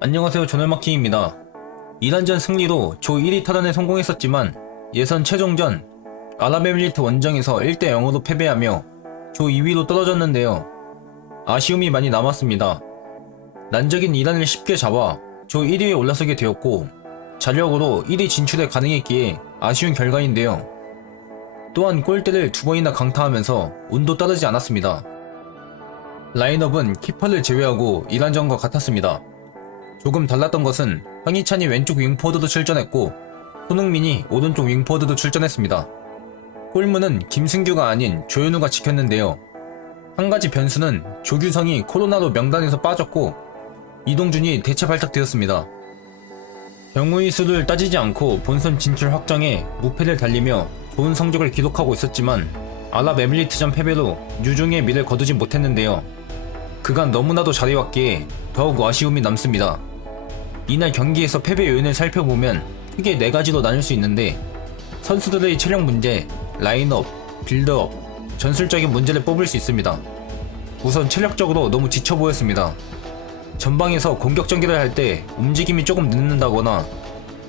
안녕하세요, 조널마킹입니다. 이란전 승리로 조 1위 탈환에 성공했었지만 예선 최종전 아랍에미리트 원정에서 1대 0으로 패배하며 조 2위로 떨어졌는데요. 아쉬움이 많이 남았습니다. 난적인 이란을 쉽게 잡아 조 1위에 올라서게 되었고 자력으로 1위 진출에 가능했기에 아쉬운 결과인데요. 또한 골대를 2번이나 강타하면서 운도 따르지 않았습니다. 라인업은 키퍼를 제외하고 이란전과 같았습니다. 조금 달랐던 것은 황희찬이 왼쪽 윙포워드도 출전했고 손흥민이 오른쪽 윙포워드도 출전했습니다. 골문은 김승규가 아닌 조현우가 지켰는데요. 한 가지 변수는 조규성이 코로나로 명단에서 빠졌고 이동준이 대체 발탁되었습니다. 경우의 수를 따지지 않고 본선 진출 확정에 무패를 달리며 좋은 성적을 기록하고 있었지만 아랍에미리트전 패배로 유종의 미를 거두지 못했는데요. 그간 너무나도 잘해왔기에 더욱 아쉬움이 남습니다. 이날 경기에서 패배 요인을 살펴보면 크게 4가지로 나눌 수 있는데 선수들의 체력 문제, 라인업, 빌드업, 전술적인 문제를 뽑을 수 있습니다. 우선 체력적으로 너무 지쳐 보였습니다. 전방에서 공격 전개를 할 때 움직임이 조금 늦는다거나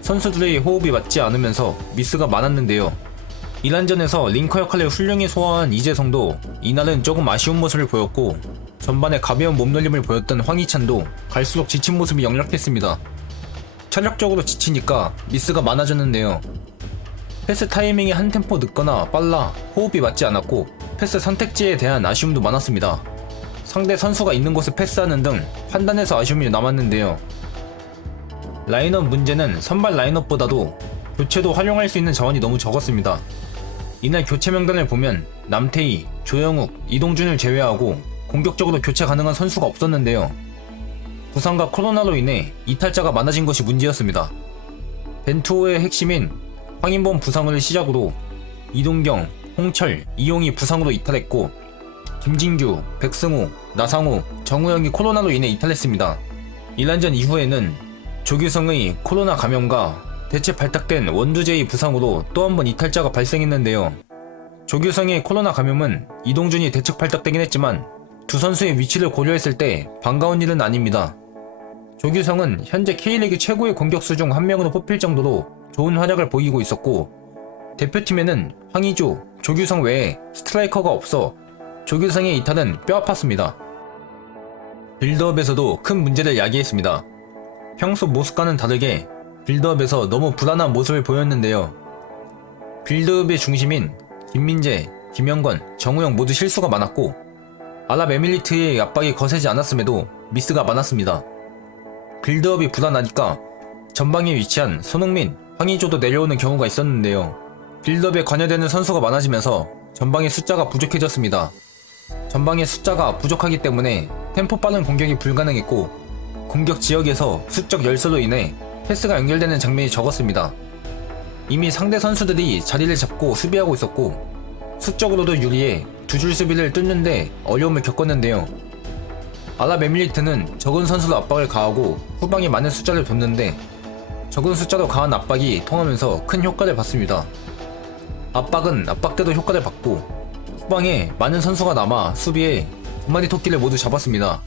선수들의 호흡이 맞지 않으면서 미스가 많았는데요. 이란전에서 링커 역할을 훌륭히 소화한 이재성도 이날은 조금 아쉬운 모습을 보였고 전반에 가벼운 몸놀림을 보였던 황희찬도 갈수록 지친 모습이 역력했습니다. 체력적으로 지치니까 미스가 많아졌는데요. 패스 타이밍이 한 템포 늦거나 빨라 호흡이 맞지 않았고 패스 선택지에 대한 아쉬움도 많았습니다. 상대 선수가 있는 곳에 패스하는 등 판단에서 아쉬움이 남았는데요. 라인업 문제는 선발 라인업보다도 교체도 활용할 수 있는 자원이 너무 적었습니다. 이날 교체 명단을 보면 남태희, 조영욱, 이동준을 제외하고 공격적으로 교체 가능한 선수가 없었는데요. 부상과 코로나로 인해 이탈자가 많아진 것이 문제였습니다. 벤투호의 핵심인 황인범 부상을 시작으로 이동경, 홍철, 이용이 부상으로 이탈했고 김진규, 백승호, 나상호, 정우영이 코로나로 인해 이탈했습니다. 이란전 이후에는 조규성의 코로나 감염과 대체 발탁된 원두재의 부상으로 또 한 번 이탈자가 발생했는데요. 조규성의 코로나 감염은 이동준이 대책 발탁되긴 했지만 두 선수의 위치를 고려했을 때 반가운 일은 아닙니다. 조규성은 현재 K리그 최고의 공격수 중 한 명으로 뽑힐 정도로 좋은 활약을 보이고 있었고 대표팀에는 황의조, 조규성 외에 스트라이커가 없어 조규성의 이탈은 뼈아팠습니다. 빌드업에서도 큰 문제를 야기했습니다. 평소 모습과는 다르게 빌드업에서 너무 불안한 모습을 보였는데요. 빌드업의 중심인 김민재, 김영건, 정우영 모두 실수가 많았고 아랍에미리트의 압박이 거세지 않았음에도 미스가 많았습니다. 빌드업이 불안하니까 전방에 위치한 손흥민, 황의조도 내려오는 경우가 있었는데요. 빌드업에 관여되는 선수가 많아지면서 전방의 숫자가 부족해졌습니다. 전방의 숫자가 부족하기 때문에 템포 빠른 공격이 불가능했고 공격 지역에서 수적 열세로 인해 패스가 연결되는 장면이 적었습니다. 이미 상대 선수들이 자리를 잡고 수비하고 있었고 수적으로도 유리해 두 줄 수비를 뚫는데 어려움을 겪었는데요. 아랍에미리트는 적은 선수로 압박을 가하고 후방에 많은 숫자를 뒀는데 적은 숫자로 가한 압박이 통하면서 큰 효과를 봤습니다. 압박은 압박대로 효과를 받고 후방에 많은 선수가 남아 수비에 두 마리 토끼를 모두 잡았습니다.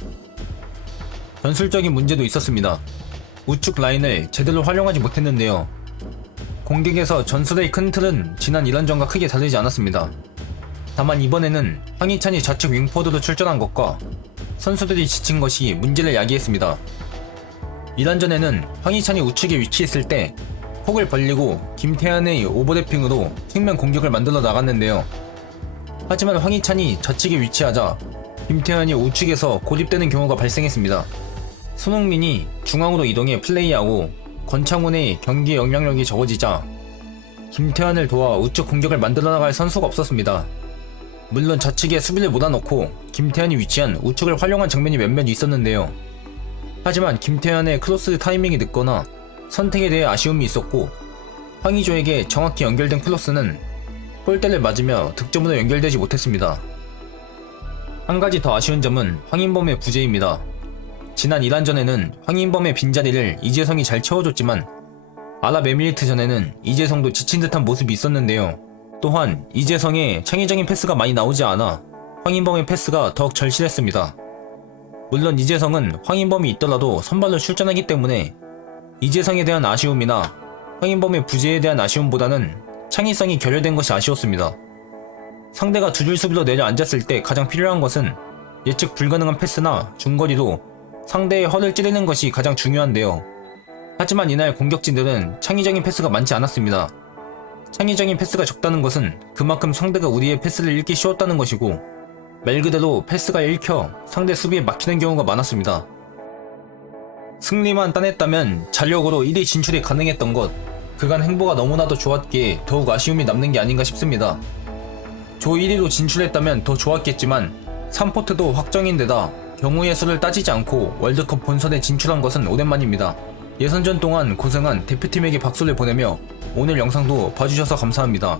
전술적인 문제도 있었습니다. 우측 라인을 제대로 활용하지 못했는데요. 공격에서 전술의 큰 틀은 지난 이란전과 크게 다르지 않았습니다. 다만 이번에는 황희찬이 좌측 윙포워드로 출전한 것과 선수들이 지친 것이 문제를 야기했습니다. 이란전에는 황희찬이 우측에 위치했을 때 폭을 벌리고 김태환의 오버래핑으로 측면 공격을 만들어 나갔는데요. 하지만 황희찬이 좌측에 위치하자 김태환이 우측에서 고립되는 경우가 발생했습니다. 손흥민이 중앙으로 이동해 플레이하고 권창훈의 경기 영향력이 적어지자 김태환을 도와 우측 공격을 만들어 나갈 선수가 없었습니다. 물론 좌측에 수비를 몰아넣고 김태환이 위치한 우측을 활용한 장면이 몇몇 있었는데요. 하지만 김태환의 크로스 타이밍이 늦거나 선택에 대해 아쉬움이 있었고 황의조에게 정확히 연결된 크로스는 골대를 맞으며 득점으로 연결되지 못했습니다. 한 가지 더 아쉬운 점은 황인범의 부재입니다. 지난 이란전에는 황인범의 빈자리를 이재성이 잘 채워줬지만 아랍에미리트전에는 이재성도 지친 듯한 모습이 있었는데요. 또한 이재성의 창의적인 패스가 많이 나오지 않아 황인범의 패스가 더욱 절실했습니다. 물론 이재성은 황인범이 있더라도 선발로 출전하기 때문에 이재성에 대한 아쉬움이나 황인범의 부재에 대한 아쉬움보다는 창의성이 결여된 것이 아쉬웠습니다. 상대가 두 줄 수비로 내려앉았을 때 가장 필요한 것은 예측 불가능한 패스나 중거리로 상대의 허를 찌르는 것이 가장 중요한데요. 하지만 이날 공격진들은 창의적인 패스가 많지 않았습니다. 창의적인 패스가 적다는 것은 그만큼 상대가 우리의 패스를 읽기 쉬웠다는 것이고, 말 그대로 패스가 읽혀 상대 수비에 막히는 경우가 많았습니다. 승리만 따냈다면 잔력으로 1위 진출이 가능했던 것, 그간 행보가 너무나도 좋았기에 더욱 아쉬움이 남는 게 아닌가 싶습니다. 조 1위로 진출했다면 더 좋았겠지만 3포트도 확정인 데다 경우의 수를 따지지 않고 월드컵 본선에 진출한 것은 오랜만입니다. 예선전 동안 고생한 대표팀에게 박수를 보내며 오늘 영상도 봐주셔서 감사합니다.